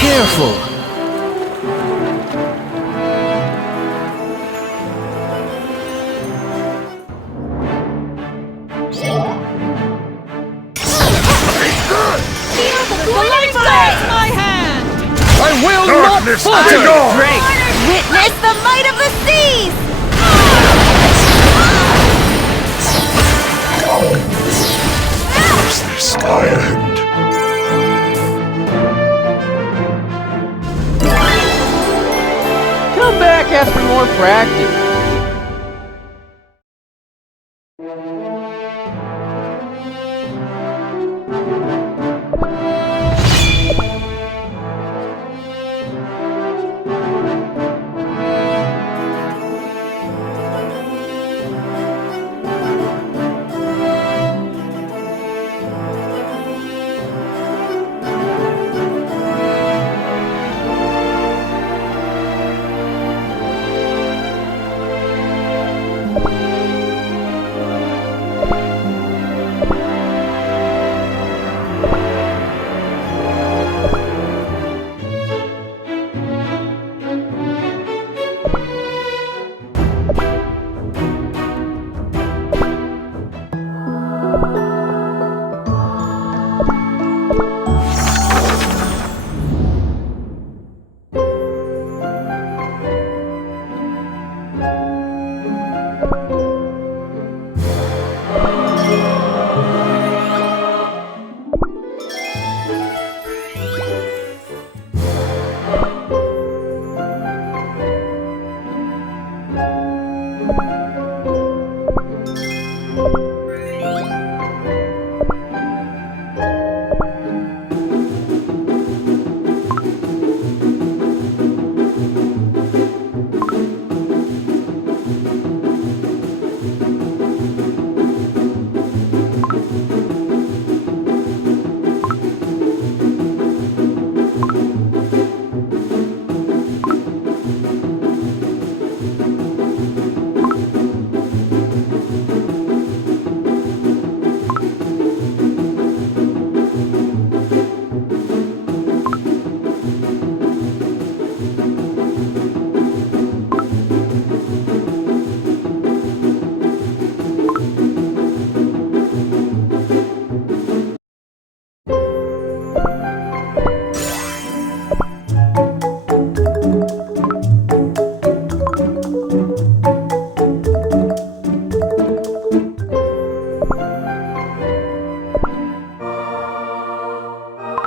careful! I will not falter! Drake! Witness the might of the seas! Is this my end? Come back after more practice.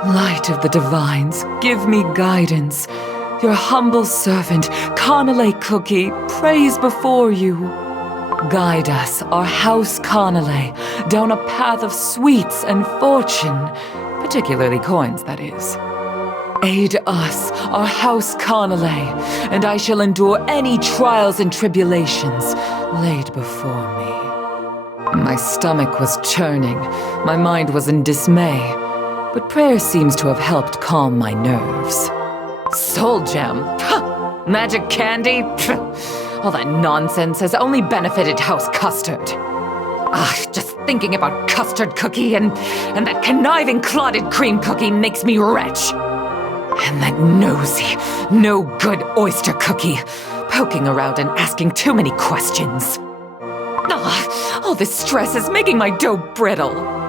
Light of the divines, give me guidance. Your humble servant, Connolly Cookie, prays before you. Guide us, our house Connolly, down a path of sweets and fortune, particularly coins, that is. Aid us, our house Connolly, and I shall endure any trials and tribulations laid before me. My stomach was churning, my mind was in dismay, but prayer seems to have helped calm my nerves. Soul gem? Pah! Magic candy? Pah! All that nonsense has only benefited House Custard. Just thinking about Custard Cookie and that conniving clotted cream cookie makes me retch. And that nosy, no-good oyster cookie, poking around and asking too many questions. All this stress is making my dough brittle.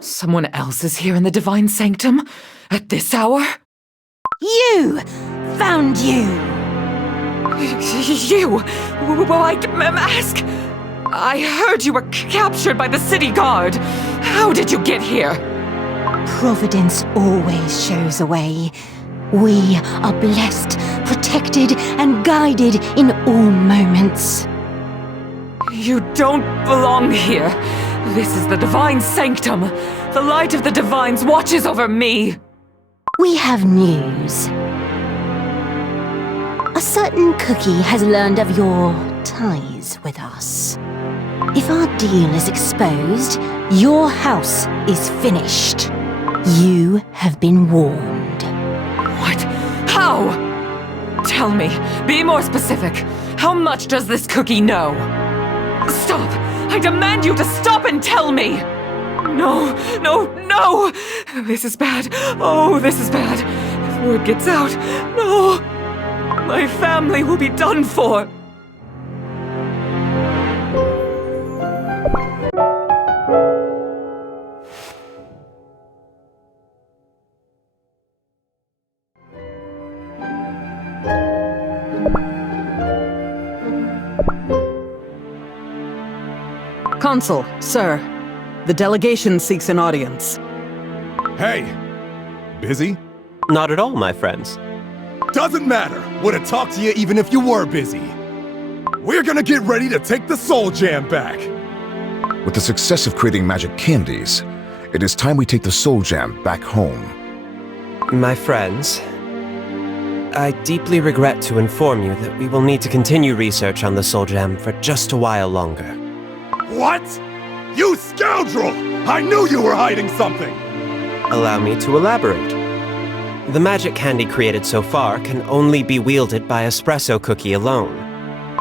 Someone else is here in the Divine Sanctum? At this hour? You! Found you! You? White Mask? I heard you were captured by the city guard. How did you get here? Providence always shows a way. We are blessed, protected, and guided in all moments. You don't belong here. This is the Divine Sanctum. The light of the Divines watches over me. We have news. A certain cookie has learned of your ties with us. If our deal is exposed, your house is finished. You have been warned. What? How? Tell me. Be more specific. How much does this cookie know? Stop! I demand you to stop and tell me! No, no, no! This is bad. Oh, this is bad. If word gets out, no! My family will be done for. Consul, sir. The delegation seeks an audience. Hey! Busy? Not at all, my friends. Doesn't matter! Would've talked to you even if you were busy. We're gonna get ready to take the Soul Jam back! With the success of creating magic candies, it is time we take the Soul Jam back home. My friends, I deeply regret to inform you that we will need to continue research on the Soul Gem for just a while longer. What? You scoundrel! I knew you were hiding something! Allow me to elaborate. The magic candy created so far can only be wielded by espresso cookie alone.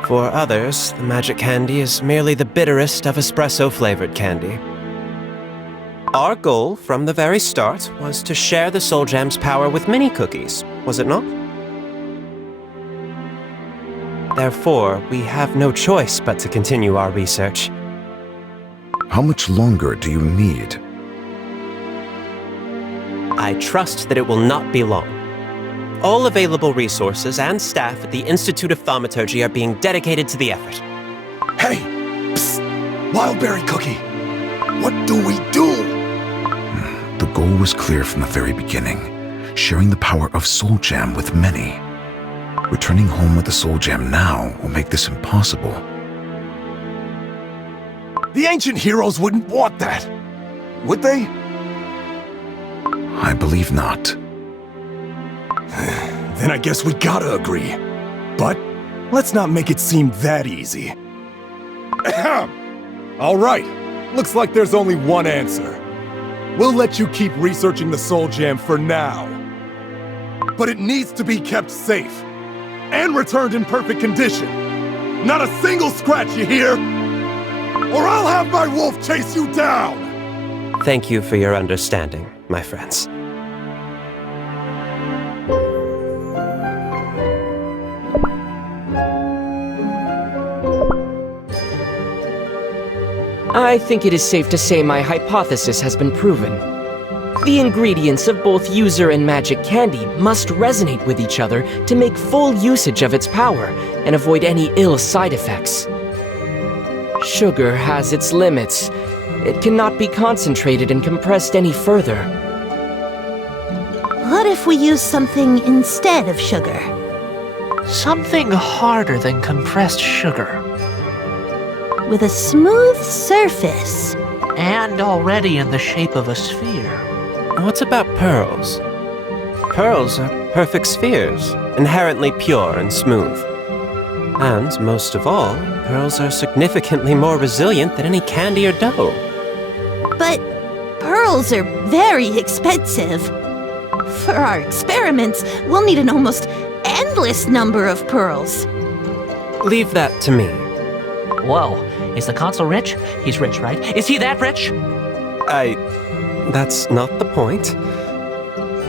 For others, the magic candy is merely the bitterest of espresso-flavored candy. Our goal from the very start was to share the Soul Gem's power with mini cookies, was it not? Therefore, we have no choice but to continue our research. How much longer do you need? I trust that it will not be long. All available resources and staff at the Institute of Thaumaturgy are being dedicated to the effort. Hey! Psst! Wildberry Cookie! What do we do? The goal was clear from the very beginning. Sharing the power of Soul Jam with many. Returning home with the Soul Jam now will make this impossible. The ancient heroes wouldn't want that, would they? I believe not. Then I guess we gotta agree. But let's not make it seem that easy. All right, looks like there's only one answer. We'll let you keep researching the Soul Jam for now. But it needs to be kept safe and returned in perfect condition. Not a single scratch, you hear? Or I'll have my wolf chase you down! Thank you for your understanding, my friends. I think it is safe to say my hypothesis has been proven. The ingredients of both user and magic candy must resonate with each other to make full usage of its power and avoid any ill side effects. Sugar has its limits. It cannot be concentrated and compressed any further. What if we use something instead of sugar? Something harder than compressed sugar. With a smooth surface. And already in the shape of a sphere. What about pearls? Pearls are perfect spheres, inherently pure and smooth. And most of all, pearls are significantly more resilient than any candy or dough. But pearls are very expensive. For our experiments, we'll need an almost endless number of pearls. Leave that to me. Whoa, is the consul rich? He's rich, right? Is he that rich? That's not the point.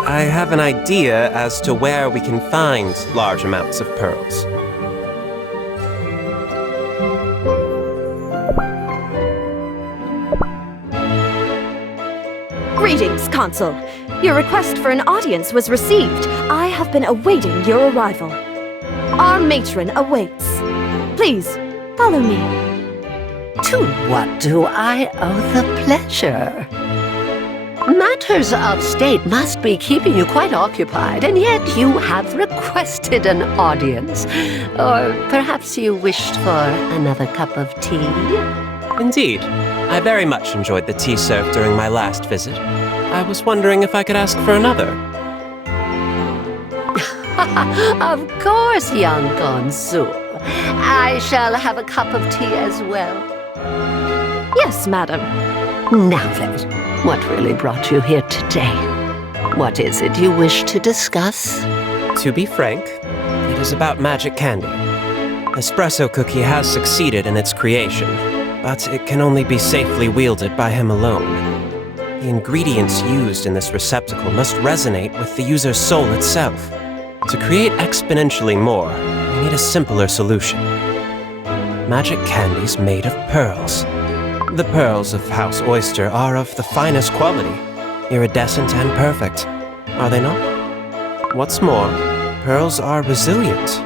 I have an idea as to where we can find large amounts of pearls. Greetings, Consul. Your request for an audience was received. I have been awaiting your arrival. Our matron awaits. Please, follow me. To what do I owe the pleasure? Matters of state must be keeping you quite occupied, and yet you have requested an audience. Or perhaps you wished for another cup of tea? Indeed. I very much enjoyed the tea served during my last visit. I was wondering if I could ask for another. Of course, young consul. I shall have a cup of tea as well. Yes, madam. Now then, what really brought you here today? What is it you wish to discuss? To be frank, it is about magic candy. Espresso Cookie has succeeded in its creation, but it can only be safely wielded by him alone. The ingredients used in this receptacle must resonate with the user's soul itself. To create exponentially more, we need a simpler solution. Magic candies made of pearls. The pearls of House Oyster are of the finest quality, iridescent and perfect, are they not? What's more, pearls are resilient.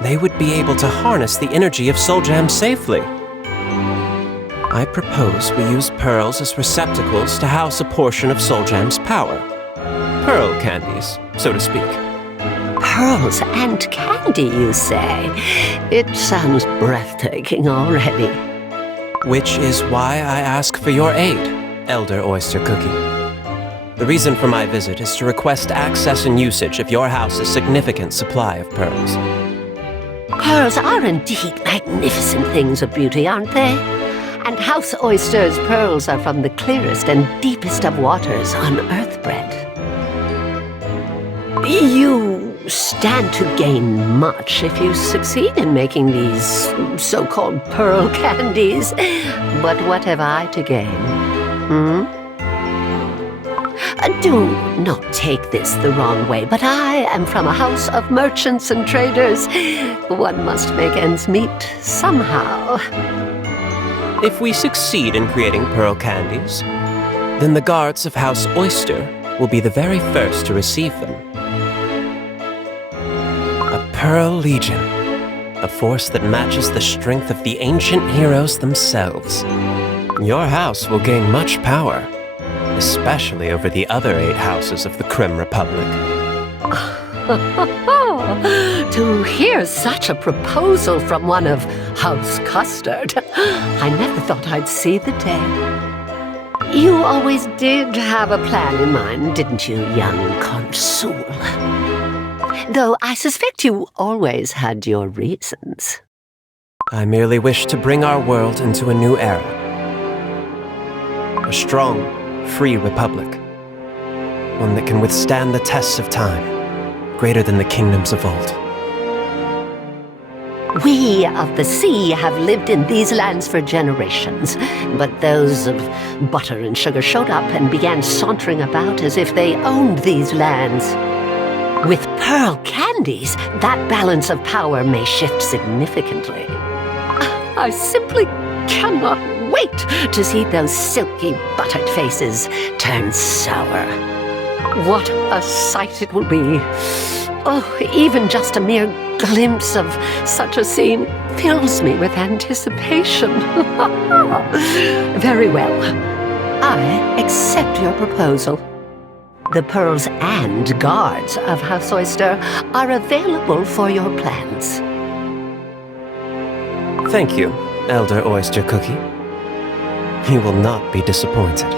They would be able to harness the energy of Soul Jam safely. I propose we use pearls as receptacles to house a portion of Soul Jam's power. Pearl candies, so to speak. Pearls and candy, you say? It sounds breathtaking already. Which is why I ask for your aid, Elder Oyster Cookie. The reason for my visit is to request access and usage of your house's significant supply of pearls. Pearls are indeed magnificent things of beauty, aren't they? And House Oyster's pearls are from the clearest and deepest of waters unearthbred. You stand to gain much if you succeed in making these so-called pearl candies. But what have I to gain? Do not take this the wrong way, but I am from a house of merchants and traders. One must make ends meet somehow. If we succeed in creating pearl candies, then the guards of House Oyster will be the very first to receive them. A Pearl Legion, a force that matches the strength of the ancient heroes themselves. Your house will gain much power, especially over the other 8 houses of the Krim Republic. To hear such a proposal from one of House Custard, I never thought I'd see the day. You always did have a plan in mind, didn't you, young consul? Though I suspect you always had your reasons. I merely wish to bring our world into a new era. A strong, free republic. One that can withstand the tests of time, greater than the kingdoms of old. We of the sea have lived in these lands for generations, but those of butter and sugar showed up and began sauntering about as if they owned these lands. With pearl candies, that balance of power may shift significantly. I simply cannot wait to see those silky buttered faces turn sour. What a sight it will be! Oh, even just a mere glimpse of such a scene fills me with anticipation. Very well. I accept your proposal. The pearls and guards of House Oyster are available for your plans. Thank you, Elder Oyster Cookie. You will not be disappointed.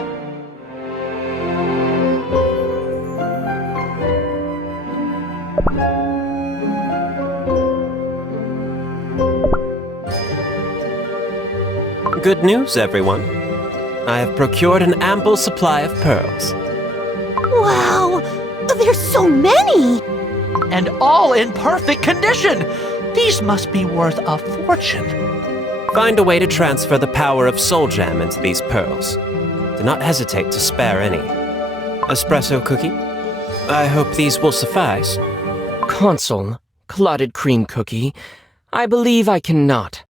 Good news, everyone. I have procured an ample supply of pearls. Wow! There's so many! And all in perfect condition! These must be worth a fortune. Find a way to transfer the power of Soul Jam into these pearls. Do not hesitate to spare any. Espresso Cookie? I hope these will suffice. Consul, clotted cream cookie, I believe I cannot.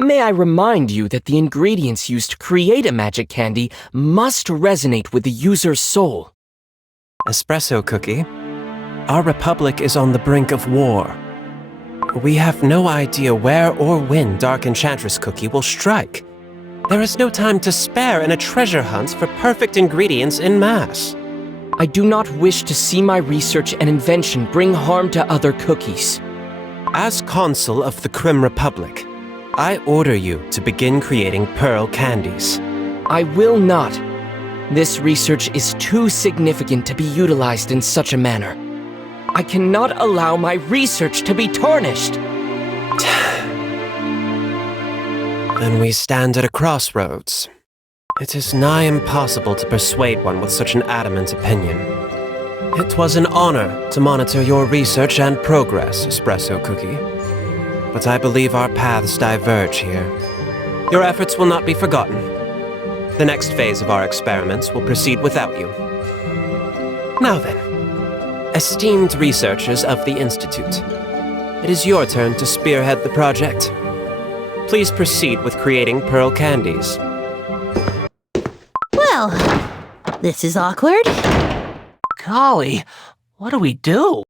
May I remind you that the ingredients used to create a magic candy must resonate with the user's soul. Espresso Cookie, our republic is on the brink of war. We have no idea where or when Dark Enchantress Cookie will strike. There is no time to spare in a treasure hunt for perfect ingredients en masse. I do not wish to see my research and invention bring harm to other cookies. As consul of the Krim Republic, I order you to begin creating pearl candies. I will not. This research is too significant to be utilized in such a manner. I cannot allow my research to be tarnished. Then we stand at a crossroads. It is nigh impossible to persuade one with such an adamant opinion. It was an honor to monitor your research and progress, Espresso Cookie. But I believe our paths diverge here. Your efforts will not be forgotten. The next phase of our experiments will proceed without you. Now then, esteemed researchers of the Institute, it is your turn to spearhead the project. Please proceed with creating pearl candies. Well, this is awkward. Golly, what do we do?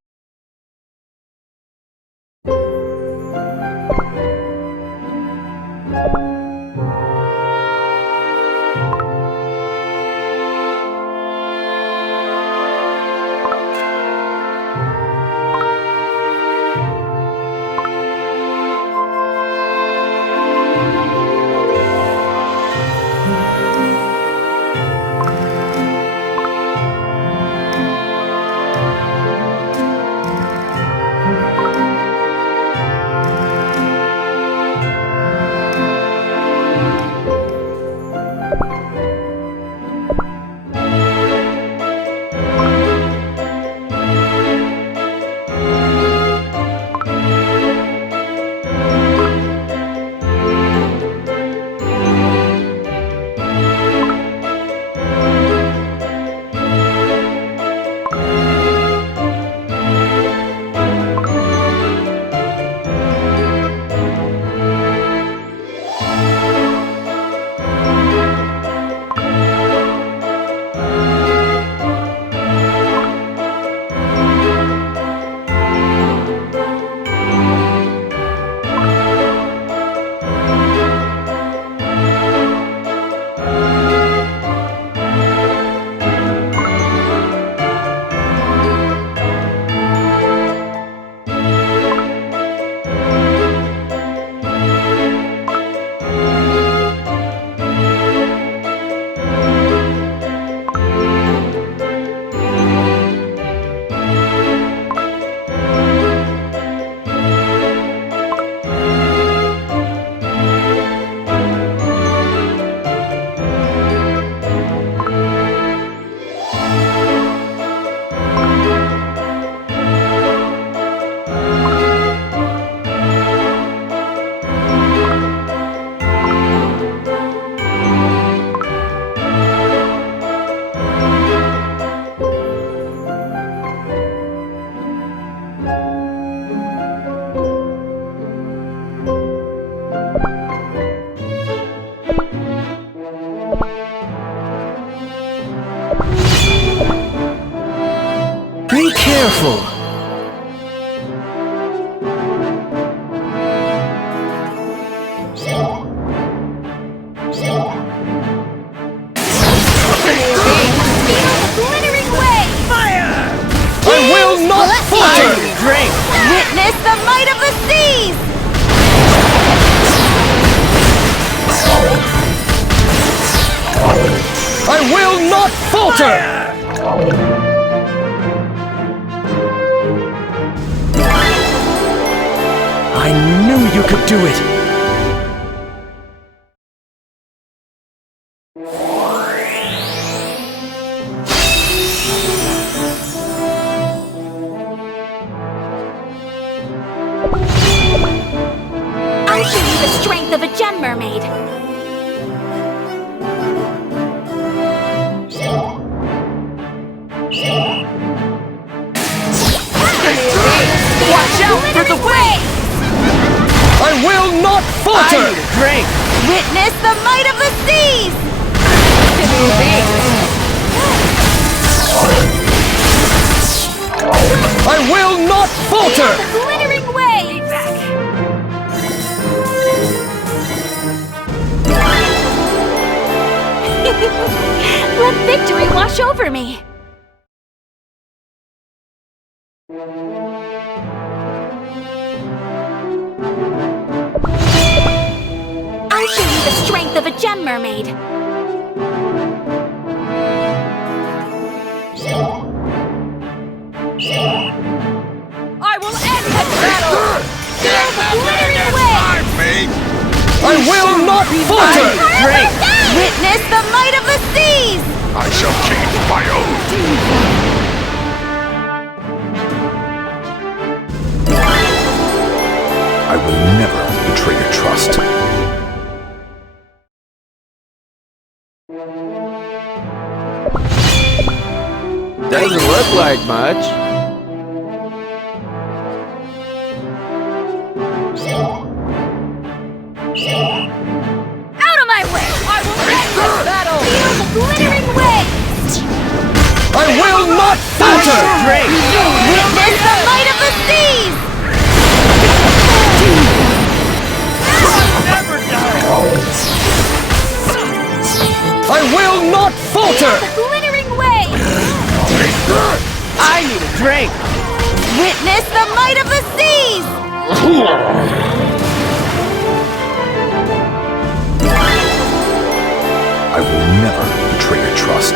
Be careful! Glittering way! I will not falter! Drink! Witness the might of the seas! I will not falter! I knew you could do it! I'll show you the strength of a gem mermaid. Watch out for the waves! I will not falter! Drink! Witness the might of the seas! I will not falter! The glittering waves! Let victory wash over me! I'll show you the strength of a gem mermaid. I will end the battle! Feel the glittering waves! I will not falter! Drink! Witness the might of the seas! I shall keep my oath. I will never betray your trust. Doesn't look like much. Out of my way! I will end this battle! Feel the glittering waves! I will not falter! Witness the might of the seas! I will not falter! The glittering waves! I need a drink. Witness the might of the seas! I will never betray your trust.